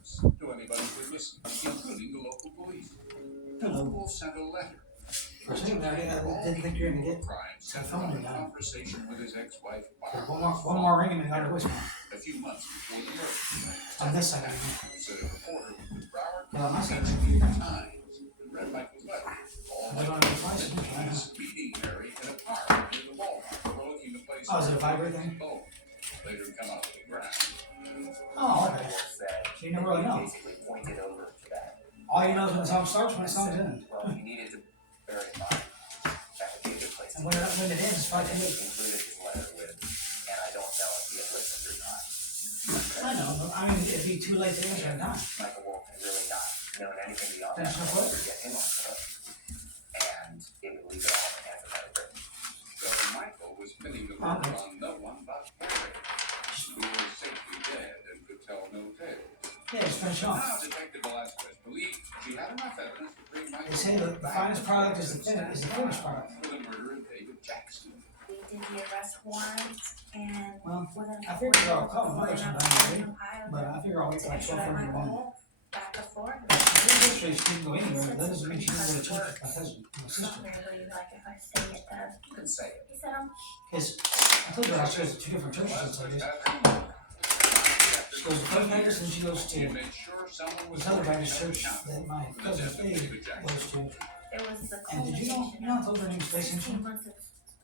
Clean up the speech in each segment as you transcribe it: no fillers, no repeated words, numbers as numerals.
business to anybody who listened, including the local police. Hello. Wolf sent a letter. For a second there, I didn't think you were going to get the phone in conversation with his ex-wife, one more ring and I got a voicemail. A few months before the murder. On this side. Said a reporter with Broward Well, on my side. Times read Michael's letter. All I don't Michael have a was meeting Mary in a park near the Walmart, overlooking the place. Oh, is it a vibrator thing? Later come out of the ground. Oh, okay. So you never really know. Basically pointed over to that. All you know is when the song starts, when the song's in. Well, you needed to bear in mind that would be a good place. And when it ends, it's probably too late. Included his letter with, and I don't know if he had listened or not. I know, but I mean, it'd be too late to answer at time. Michael Wolf had really not known anything beyond Finish that my quote? to get him on the hook. And it would leave it all in the hands of that written. So Michael was pinning the murder on no one but Mary, who was safely dead and could tell no tale. Yeah, just finish off. Now Detective Velasquez believed she had enough evidence to bring Michael. They say the finest product is the finished product. For the murder of David Jackson. We did the arrest warrant and Well, within I figured I'll call Ohio, mother sometime, but I figure I'll wait till like 12:31. back and forth. Actually, she didn't go anywhere, but that doesn't mean she didn't go to church with my cousin, my Not sister. really like if I say it, Dad. You can say it. He said, Because I told her I chose two different churches on Sundays. She goes to First Baptist and she goes to Made sure someone was this other Baptist church that my cousin Faye goes to. there was the And did you know I told her her name's Faye 16 Simpson? months of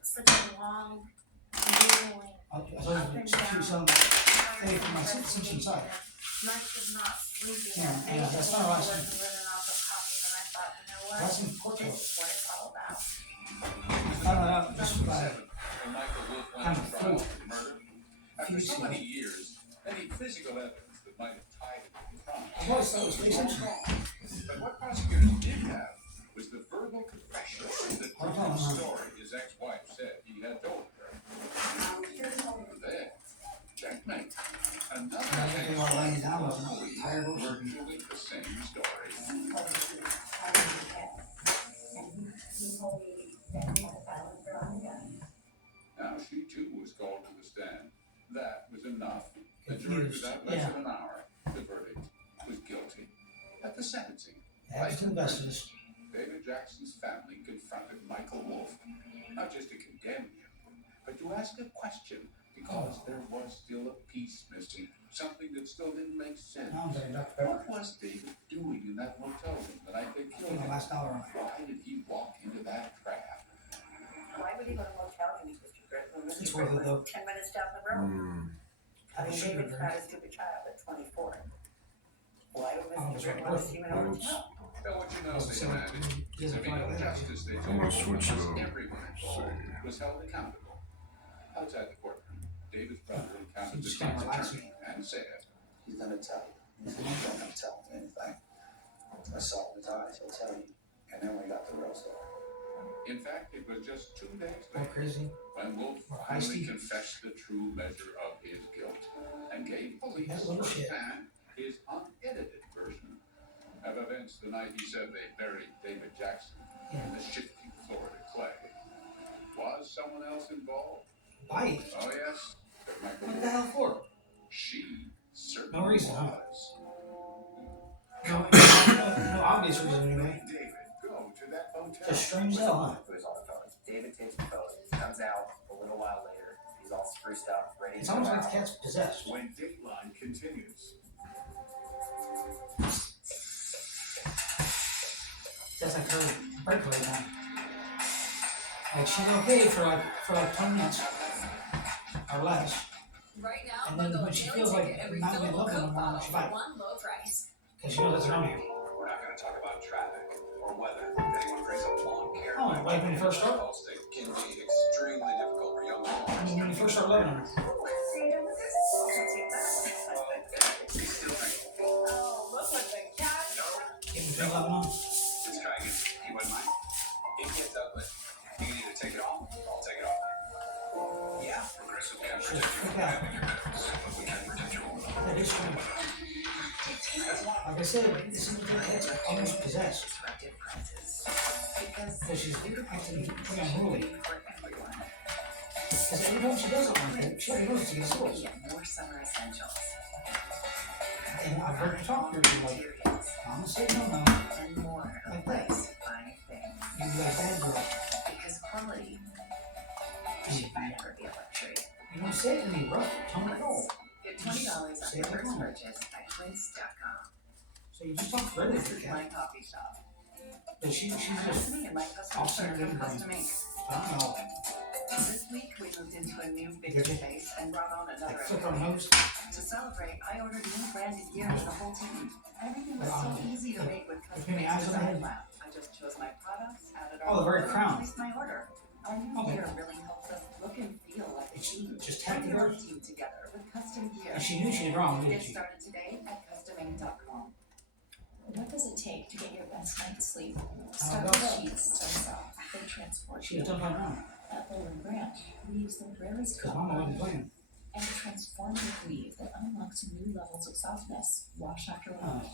such a long, grueling, I told her she was on Faye from my Simpson side. Much of not sleeping. Yeah, and that's not basically last was name. living off of coffee, and I thought, you know what? Last name's Portugal. This is what it's all about. I found that out just by When Michael Wolf went kind to of trial fluke. for the murder, after so many years, any physical evidence that might have tied it to the crime. I always thought it was Faye was Simpson. wrong. But what prosecutors did have was the verbal confession that proved the story his ex-wife said he had told her. There, checkmate. Another I think they were laying down with an police tired old virtually the same story. Now she too was called to the stand. That was enough. The jury was out less than an hour. The verdict was guilty. At the sentencing, Add to the best of this. David Jackson's family confronted Michael Wolf, not just to condemn him, but to ask a question because there was still a piece missing, something that still didn't make sense. Now I'm taking Dr. Pepper. What was David doing in that motel room the night they killed Put my him? last dollar on it. Why did he walk into that trap? Why would he go to motel rooms, Mr. Griffin? It's worth it though. 10 minutes down the road. I don't sugar David's drink. not a stupid child at 24. Why would Oh, Mr. it's Griffin right. want to see him in a motel? Well, what you know, So, they demanded. does it There be apply no to that? justice, they I'm told gonna us. switch it up. Everyone involved was held accountable. Outside the courtroom, David's brother encountered the Just kinda defense relaxing. attorney and said, He's gonna tell you. He's not gonna tell me anything. I saw the ties, he'll tell you. And then we got the real story. in fact, it was just 2 days More later crazy. when Wolf Or finally icy. confessed the true measure of his guilt and gave police That little shit. firsthand his unedited version of events the night he said they buried David Jackson in the shifting Florida clay. Was someone else involved? Bite. Oh yes, said Michael What the Wolf. hell for? She certainly No reason, huh? was. No obvious reason anyway. David, go to that motel. Just strange hell, huh? It was all the photos. David takes the photos. Comes out a little while later. He's all spruced up, ready It's to almost go like the out. cat's possessed. When Dateline continues. That's like her breakaway now. Like she's okay for like 20 minutes or less. Right now, And then bundle when a she daily feels like ticket and not being refillable loved Coke anymore, bottle she for bites. one low price. Because she knows that's around here. We're not going to talk about traffic or weather. If anyone brings up lawn care, Oh, like when you first start? it can be extremely difficult for young I homeowners. mean, when you first start loving her. He's still thinking, Oh, look what the cat. Give me 3 loving on. let's try again. He wouldn't mind. It gets ugly. You can either take it off, I'll take it off. Yeah, progressive can She's protect you freaked out. from your benefits, but we can protect your own. That is strange. Like I said, this is the cat's almost possessed. Because she's acting pretty unruly. Because every time she does it like that, she already knows it's against the rules. More summer essentials. And I've heard her talk to her like, materials, I'm gonna say no, no. and more of Like that. life's fine things. You be like, oh girl. Because quality should never be a luxury. You don't say it to me, rough. Tell me no. Get $20 off Say your it first alone. purchase at quince.com. So you just talk further This to is her. my coffee shop. But she's Come just, to me and my I'll customers send are her from in Custom Ink. I don't know. This week we moved into a new, bigger space and brought on another Like flip our employee. nose. To celebrate, I ordered new branded gear for the whole team. Everything was so easy to make with Custom Between the Ink's eyes on the design head. lab. I just chose my products, added Oh, the very logo, crown. and placed my order. Our new Okay. gear really helps us look and feel like a It's team. just Bring tacky your her. own team together with custom gear. And she knew she was wrong, Get didn't she? started today at customink.com. What does it take to get your best night's sleep? know. Start with sheets, so soft, they transport She you. was jumping around. At Bold Branch, we use the rarest Because Mama wasn't playing. and a transformative weave that unlocks new levels of softness, wash after wash.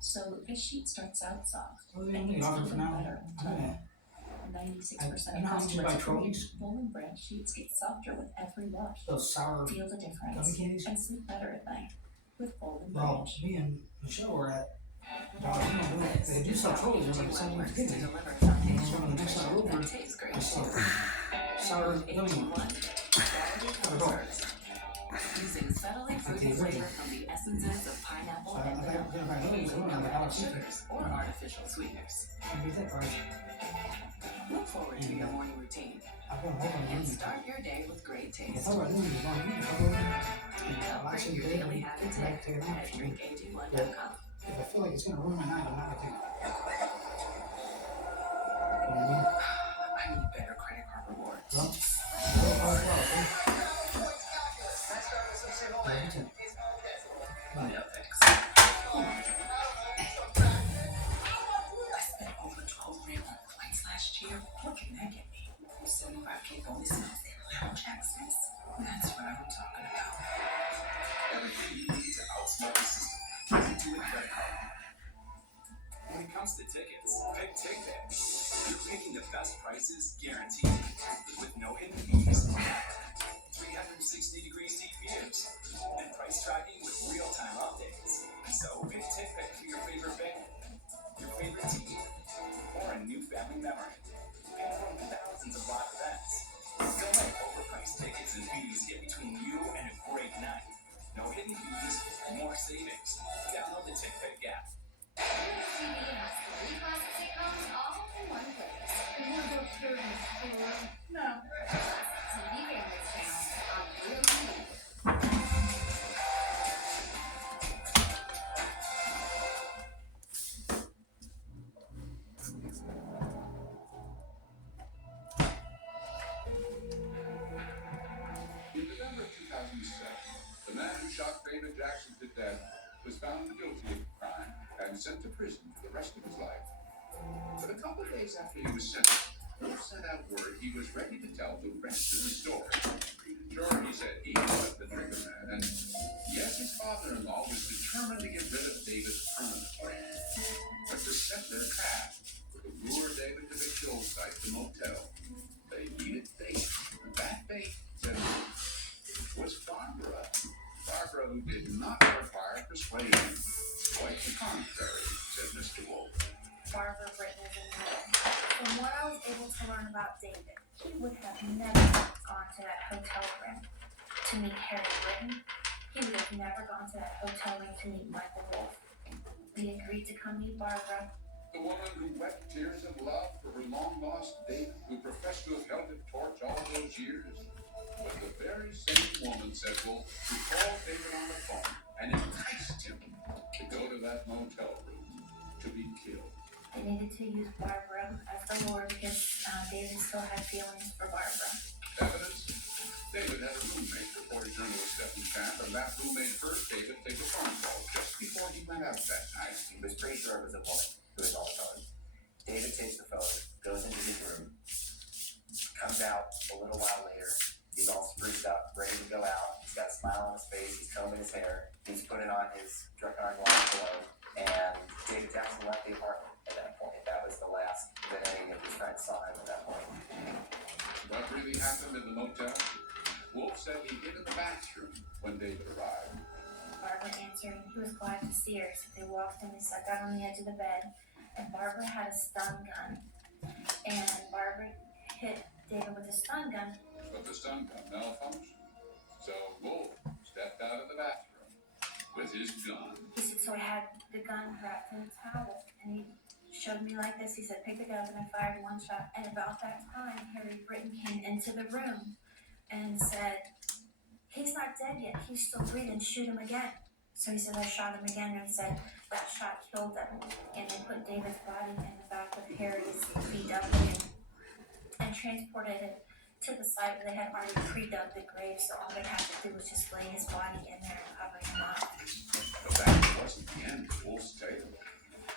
So this sheet starts out soft What are we and gonna do? gets Offer for even now? better I'm until gonna, 96% you know of how much you buy customers agree. trophies? Bold Branch sheets get softer with every wash. Those sour Feel the gummy difference candies? and sleep better at night with Bold Well, Branch. me and Michelle were at they do sell trophies over the same works to candy. deliver And foundational one of the next level over, that tastes great they sell too. sour gummy ones. AG1, quality comes first. Using subtly fruity flavor from the essences of pineapple So I and got vanilla, my nose no going on the added house. sugars or artificial sweeteners. Can't beat that price. Look forward to your morning routine I've been hoping to and use it. start your day with great I taste. thought I knew you were going to use it. Upgrade your daily habit today at drinkag1.com. If I feel like it's going to ruin my night, I'm not going to take it. You know what I mean? I need better credit card rewards. Well, No thanks. I spent over 12 grand on flights last year. What can that get me? 75K bonus and lounge access? That's what I'm talking about. Everything you need to outsmart the system. You can do it credit card. When it comes to tickets, pick TickPick. You're picking the best prices guaranteed, with no hidden fees, 360-degree seat views, and price tracking with real-time updates. So pick TickPick for your favorite band, your favorite team, or a new family memory. Pick from thousands of live events. Don't let overpriced tickets and fees get between you and a great night. No hidden fees, more savings. Download the TickPick app. In November of 2007, the man who shot David Jackson to death was found guilty of the crime and sent to prison for the rest of his life. But a couple of days after he was sentenced, Wolf sent out word he was ready to tell the rest of the story. Sure, he said he was the trigger man, and yes, his father-in-law was determined to get rid of David permanently. But to set their path, to lure David to the kill site, the motel, they needed bait. And that bait, said was Barbara. Barbara, who did not require persuasion. Quite the contrary, said Mr. Wolf. Barbara Britton is in heaven. From what I was able to learn about David, he would have never gone to that hotel room to meet Harry Britton. He would have never gone to that hotel room to meet Michael Wolf. They agreed to come meet Barbara. The woman who wept tears of love for her long-lost David, who professed to have held the torch all those years, was the very same woman, said Wolf, who called David on the phone and enticed him to go to that motel room to be killed. They needed to use Barbara as the lure because David still had feelings for Barbara. Evidence? David had a roommate, reported journalist Stephen Camp, and that roommate heard David take a phone call just before he went out that night. He was pretty sure it was a woman who was on the phone. David takes the phone, goes into his room, comes out a little while later. He's all spruced up, ready to go out. He's got a smile on his face. He's combing his hair. He's putting on his Drakkar Noir cologne. And David Jackson left the apartment at that point. That was the last that any of his friends saw him at that point. What really happened in the motel? Wolf said he hid in the bathroom when David arrived. Barbara would answer, and he was glad to see her. So they walked and they sat down on the edge of the bed, and Barbara had a stun gun. And Barbara hit David with a stun gun. But the stun gun malfunctioned. So Wolf stepped out of the bathroom with his gun. He said, so I had the gun wrapped in a towel, and he showed me like this. He said, pick it up, and I fired one shot. And about that time, Harry Britton came into the room and said, he's not dead yet. He's still breathing. Shoot him again. So he said, I shot him again, and he said, that shot killed them. And they put David's body in the back of Harry's VW and transported it to the site where they had already pre-dug the grave, so all they had to do was just lay his body in there and cover him up. But that wasn't the end of Wolf's tale.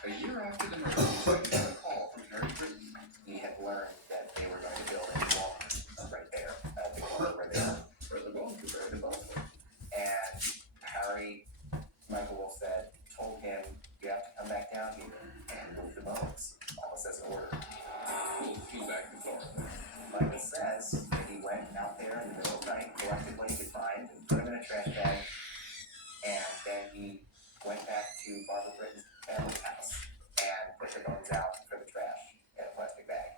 A year after the murder, he got a call from Harry Britton. He had learned that they were going to build a Walmart right there at the corner where they were. Where the bones were buried. And Harry, Michael Wolf said, told him, you have to come back down here and move the bones, almost as an order. Wolf flew back to Florida. Michael says that he went out there in the middle of the night, collected what he could find, and put them in a trash bag, and then he went back to Barbara Britton's family house and put the bones out for the trash in a plastic bag.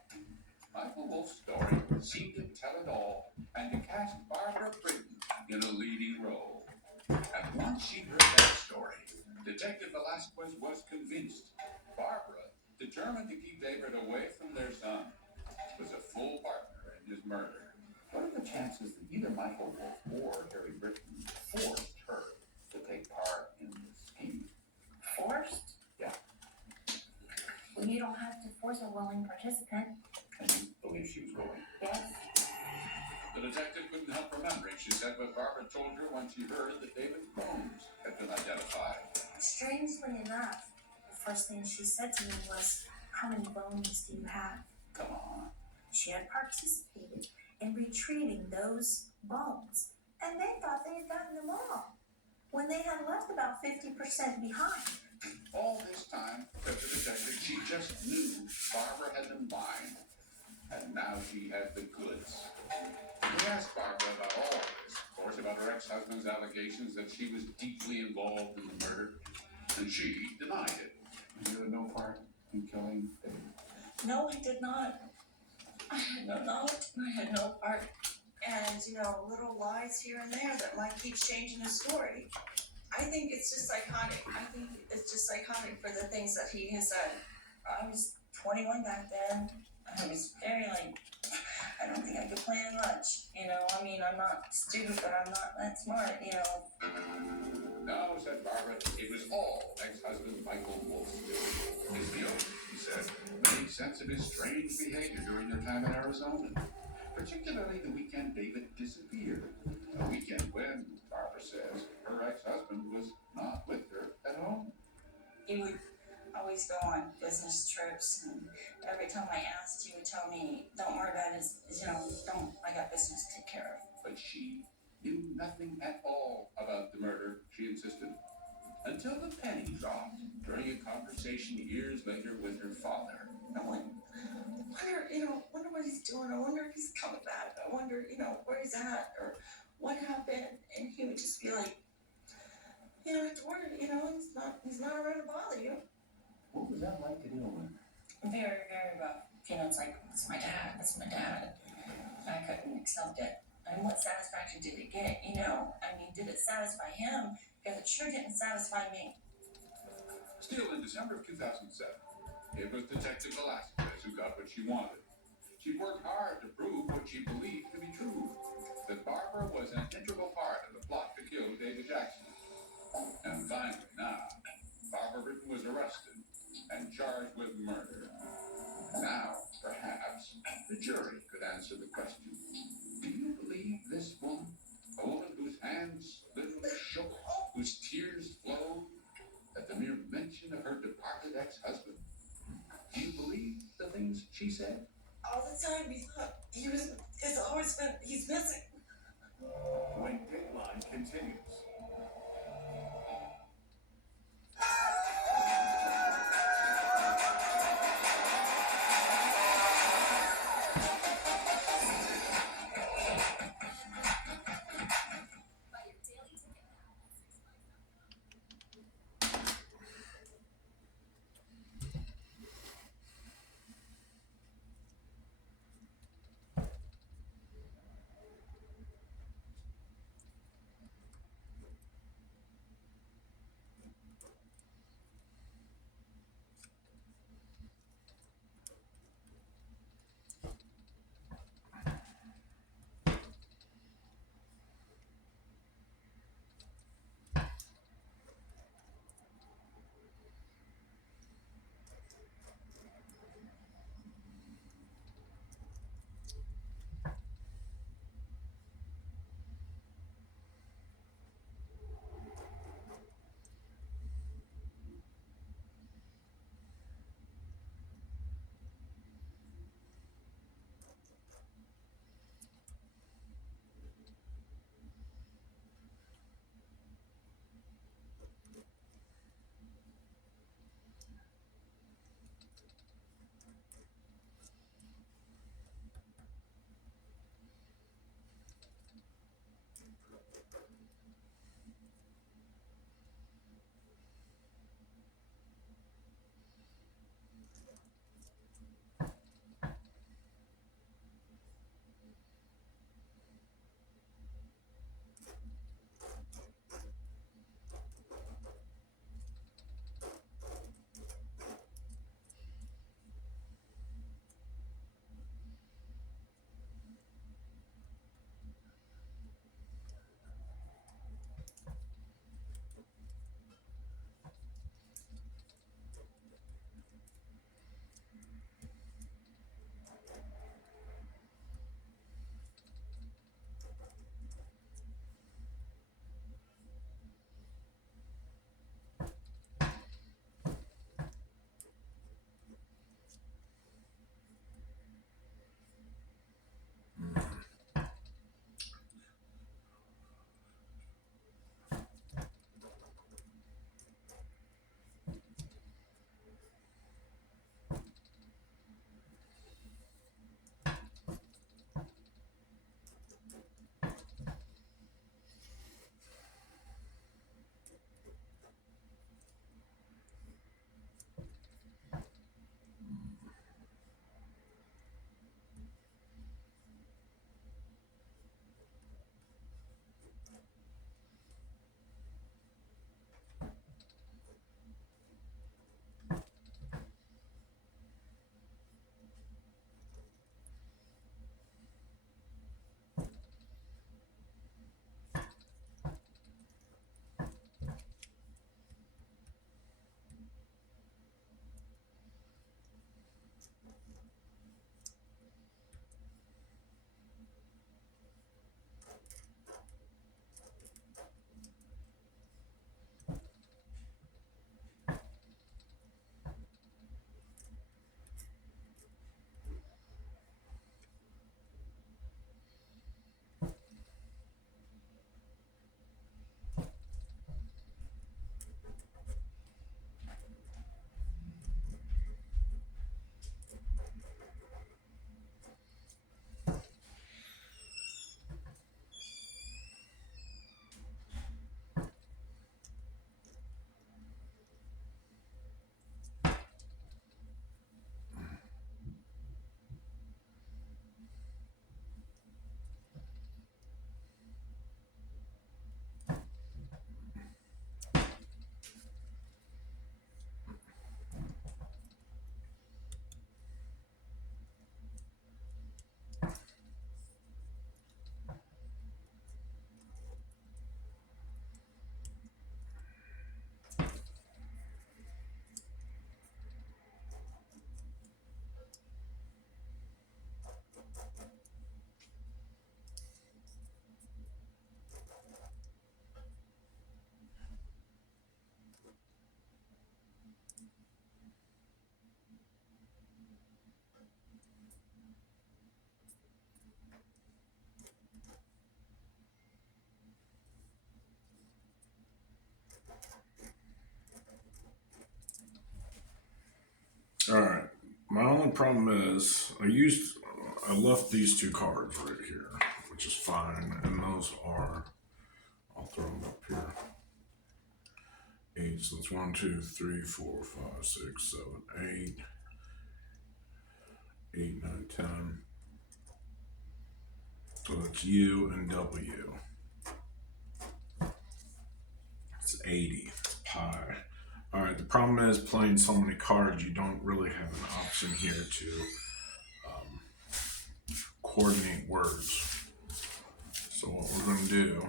Michael Wolf's story seemed to tell it all and to cast Barbara Britton in a leading role. And once she heard that story, Detective Velasquez was convinced Barbara, determined to keep David away from their son, was a full partner in his murder. What are the chances that either Michael Wolf or Harry Britton forced her to take part in the scheme? Forced? Yeah. Well, you don't have to force a willing participant. And you believe she was willing? Yes. The detective couldn't help remembering, she said, what Barbara told her when she heard that David's bones had been identified. Strangely enough, the first thing she said to me was, how many bones do you have? Come on. She had participated in retrieving those bones, and they thought they had gotten them all, when they had left about 50% behind. All this time, said the detective, she just knew Barbara had them lined, and now she had the goods. We asked Barbara about all this, of course, about her ex-husband's allegations that she was deeply involved in the murder, and she denied it. You had no part in killing David? No, I did not. I had no knowledge, I had no part. And, little lies here and there that might keep changing the story. I think it's just psychotic. I think it's just psychotic for the things that he has said. I was 21 back then. I was very, I don't think I could plan much. I'm not stupid, but I'm not that smart, No, said Barbara, it was all ex-husband Michael Wolf's doing. His guilt, he said, made sense of his strange behavior during their time in Arizona, particularly the weekend David disappeared. A weekend when, Barbara says, her ex-husband was not with her at home. He would always go on business trips, and every time I asked, he would tell me, don't worry about it, I got business to take care of. But she knew nothing at all about the murder, she insisted, until the penny dropped during a conversation years later with her father. I wonder what he's doing. I wonder if he's coming back. I wonder, where he's at or what happened. And he would just be like, it's worried, he's not around to bother you. What was that like to deal with? Very, very rough. It's like, it's my dad. I couldn't accept it. And what satisfaction did it get, did it satisfy him? Because it sure didn't satisfy me. Still, in December of 2007, it was Detective Velasquez who got what she wanted. She worked hard to prove what she believed to be true, that Barbara was an integral part of the plot to kill David Jackson. And finally, now, Barbara Britton was arrested and charged with murder. Now, perhaps, the jury could answer the question, do you believe this woman, a woman whose hands literally shook, whose tears flowed at the mere mention of her departed ex-husband? Do you believe the things she said? All the time he thought it's always been, he's missing. When Dateline continues. only problem is I left these two cards right here, which is fine, and those are, I'll throw them up here. 8, so it's 1, 2, 3, 4, 5, 6, 7, 8, 8, 9, 10. So it's U and W. It's 80. It's pi. All right. The problem is playing so many cards, you don't really have an option here to coordinate words. So what we're going to do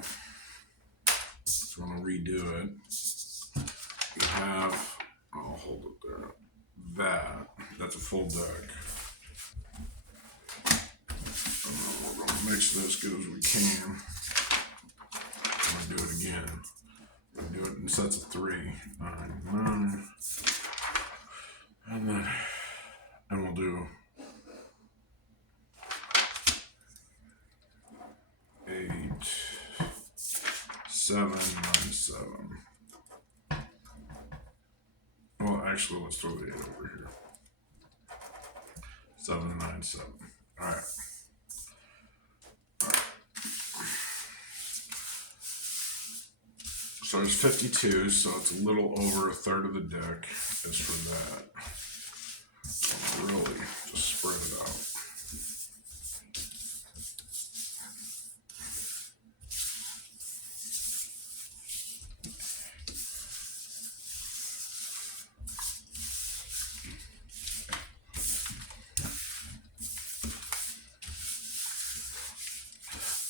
is we're going to redo it. You have, I'll hold it there. That's a full deck. We're going to mix it as good as we can. I'm going to do it again. I'm going to do it in sets of 3. 9, 9. And we'll do 8, 7, 9, 7. Well, actually, let's throw the 8 over here. 7, 9, 7. All right. So there's 52, so it's a little over a third of the deck is for that. So really, just spread it out.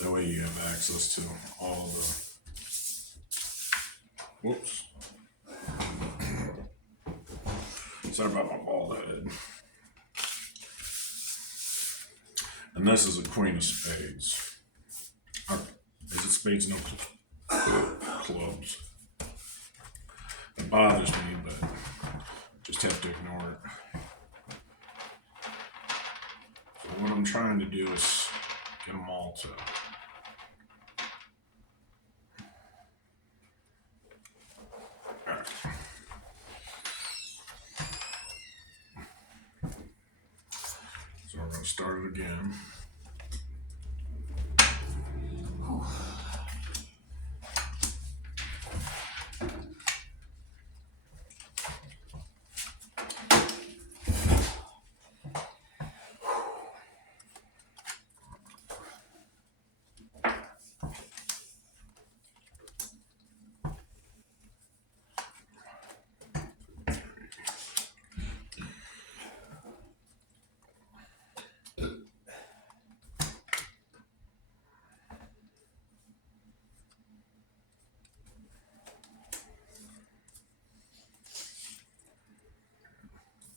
That way you have access to all the. Whoops. Sorry about my bald head. And this is a queen of spades. Or, is it spades? No, clubs. It bothers me, but just have to ignore it. So what I'm trying to do is get them all to. So we're going to start it again.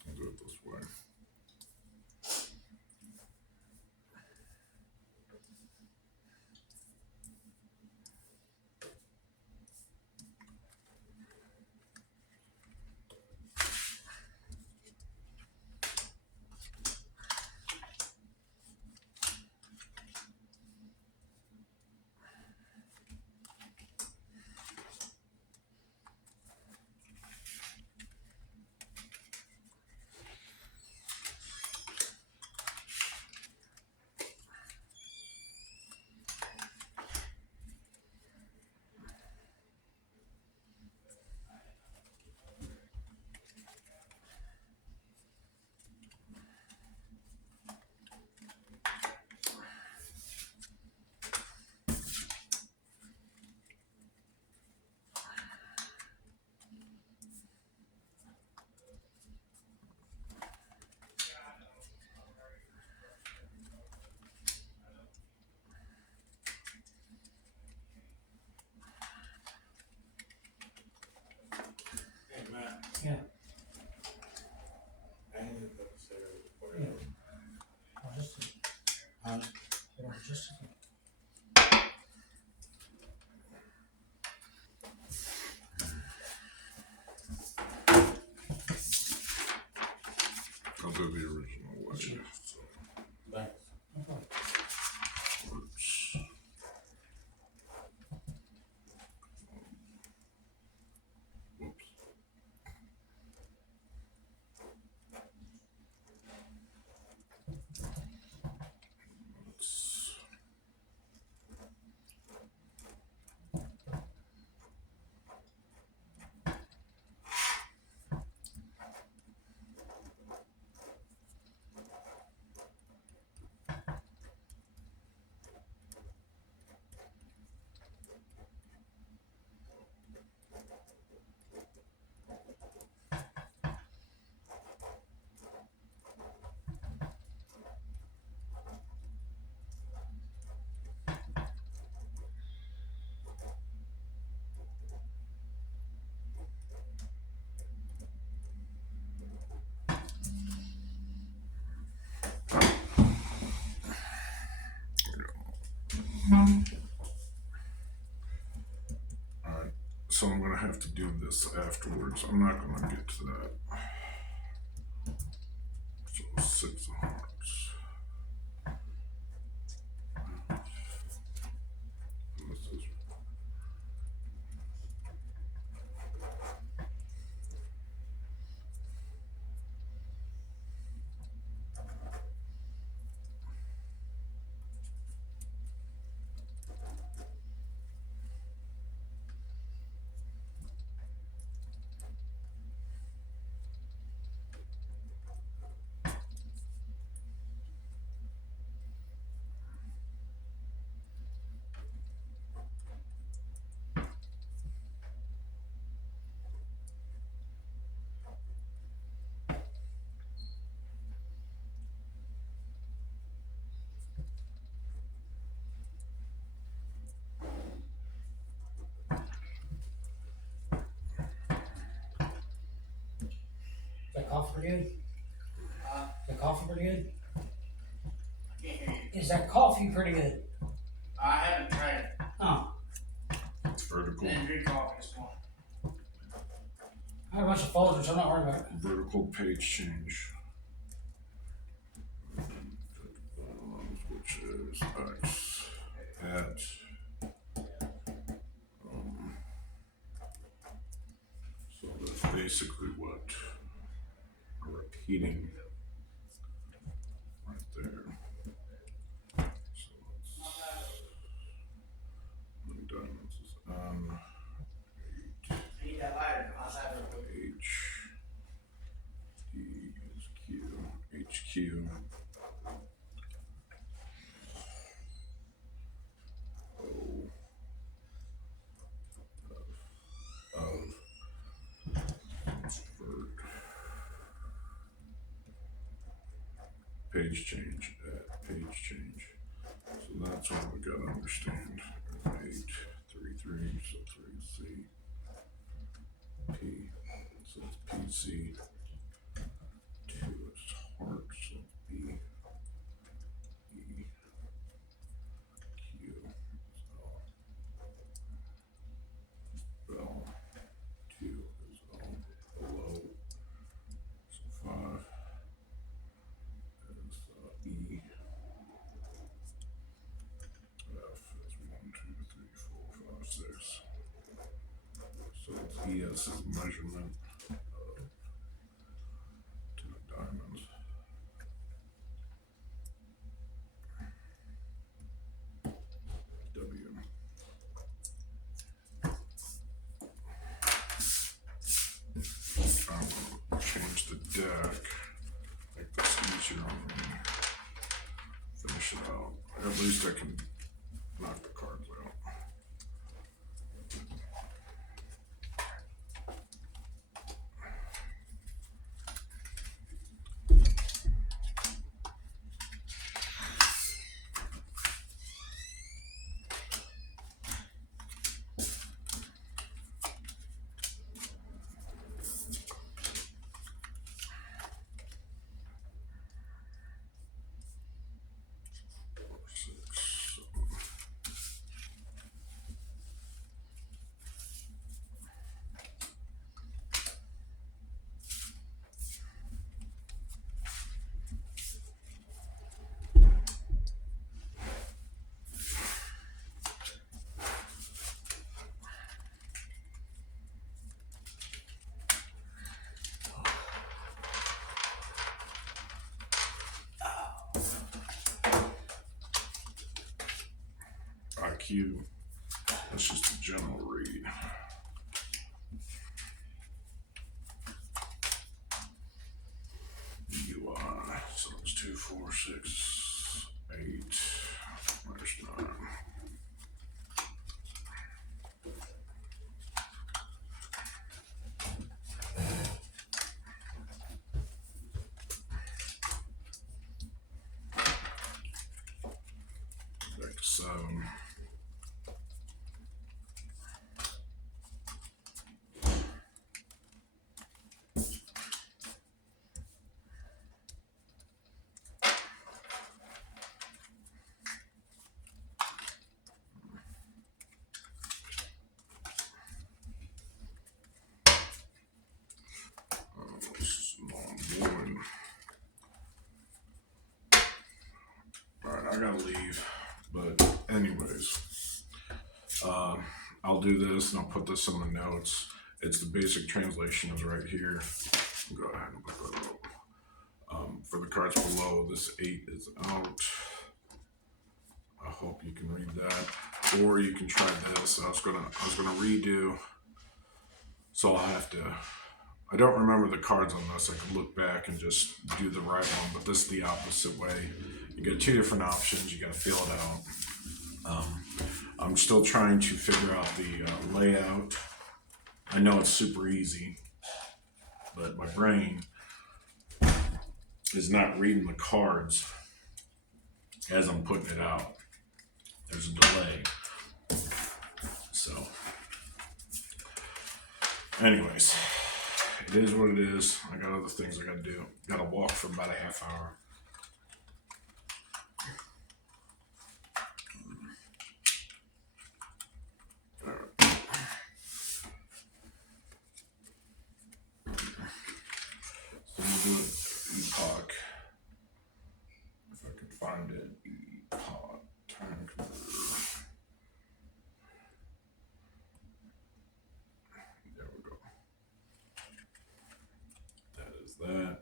I'll do it this way. Yeah. Just I'll do the original way. So. Oops. Whoops. Alright, so I'm gonna have to do this afterwards. I'm not gonna get to that. So 6 of hearts. And this is that coffee pretty good? That coffee pretty good? Can't hear you. Is that coffee pretty good? I haven't tried it. Oh, vertical. I didn't drink coffee this morning. I have a bunch of folders, I'm not worried about it. Vertical page change. Which is X at so that's basically what a repeating right there. So let's diamonds is I need that lighter. I'll have it real quick. H D is Q HQ O of vert page change at page change. So that's what we gotta understand. 8 3 3 so 3 C P so it's PC 2 is heart so it's B E Q is L Bell 2 is L below so 5 is E F is 1 2 3 4 5 6 so it's ES's measurement to the diamonds. W. I will change the deck, make this easier on me. Finish it out. At least I can knock the cards out. IQ, that's just a general read. UI, so it's 2 4 6 8 minus 9. Back to 7. I gotta leave. But anyways, I'll do this and I'll put this in the notes. It's the basic translation is right here. I'll go ahead and put that up. For the cards below, this 8 is out. I hope you can read that, or you can try this. I was gonna redo. So I'll have to. I don't remember the cards on this. I could look back and just do the right one, but this is the opposite way. You got 2 different options. You got to feel it out. I'm still trying to figure out the layout. I know it's super easy, but my brain is not reading the cards as I'm putting it out. There's a delay. So, anyways, it is what it is. I got other things I got to do. Got to walk for about a half hour. So we'll do it epoch. If I can find it, epoch time converter. There we go. That is that.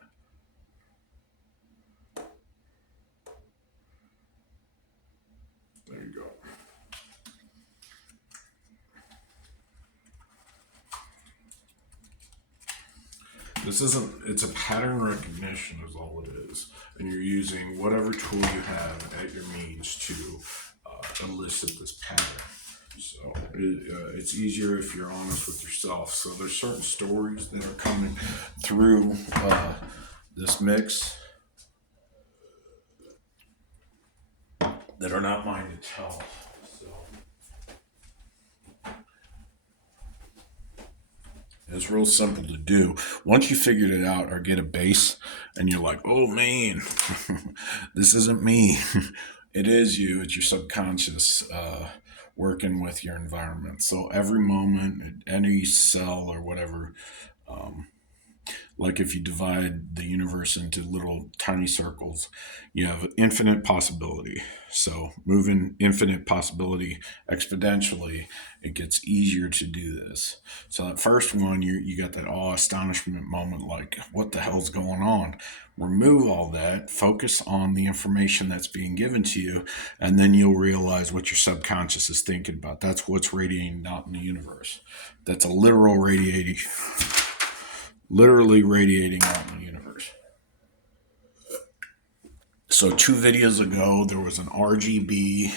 There you go. This isn't, it's a pattern recognition is all it is. And you're using whatever tool you have at your means to elicit this pattern. So it's easier if you're honest with yourself. So there's certain stories that are coming through this mix that are not mine to tell. It's real simple to do. Once you figured it out or get a base and you're like, oh man, this isn't me. It is you. It's your subconscious working with your environment. So every moment, any cell or whatever, like if you divide the universe into little tiny circles, you have infinite possibility. So moving infinite possibility exponentially, it gets easier to do this. So that first one, you got that awe, astonishment moment, like what the hell's going on? Remove all that, focus on the information that's being given to you, and then you'll realize what your subconscious is thinking about. That's what's radiating out in the universe. That's a literal radiating. Literally radiating out in the universe. So 2 videos ago, there was an RGB,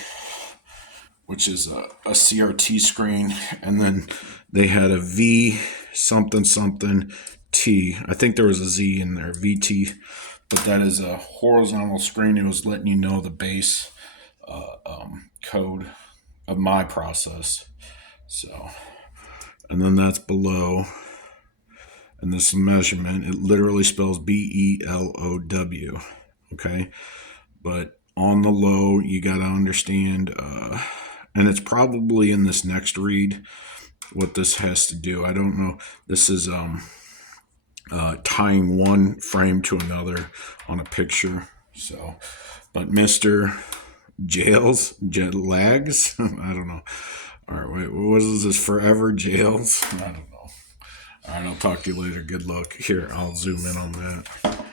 which is a CRT screen, and then they had a V something something T. I think there was a Z in there, VT, but that is a horizontal screen. It was letting you know the base code of my process. So, and then that's below. And this measurement, it literally spells BELOW, okay? But on the low, you got to understand, and it's probably in this next read, what this has to do. I don't know. This is tying one frame to another on a picture. So, but Mr. Jails, jet lags, I don't know. All right, wait, what is this, forever jails? I don't know. All right, I'll talk to you later. Good luck. Here, I'll zoom in on that.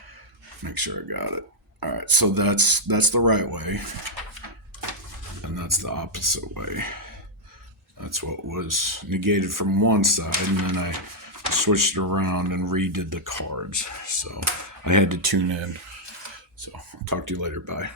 Make sure I got it. All right, so that's the right way, and that's the opposite way. That's what was negated from one side, and then I switched it around and redid the cards. So I had to tune in. So I'll talk to you later. Bye.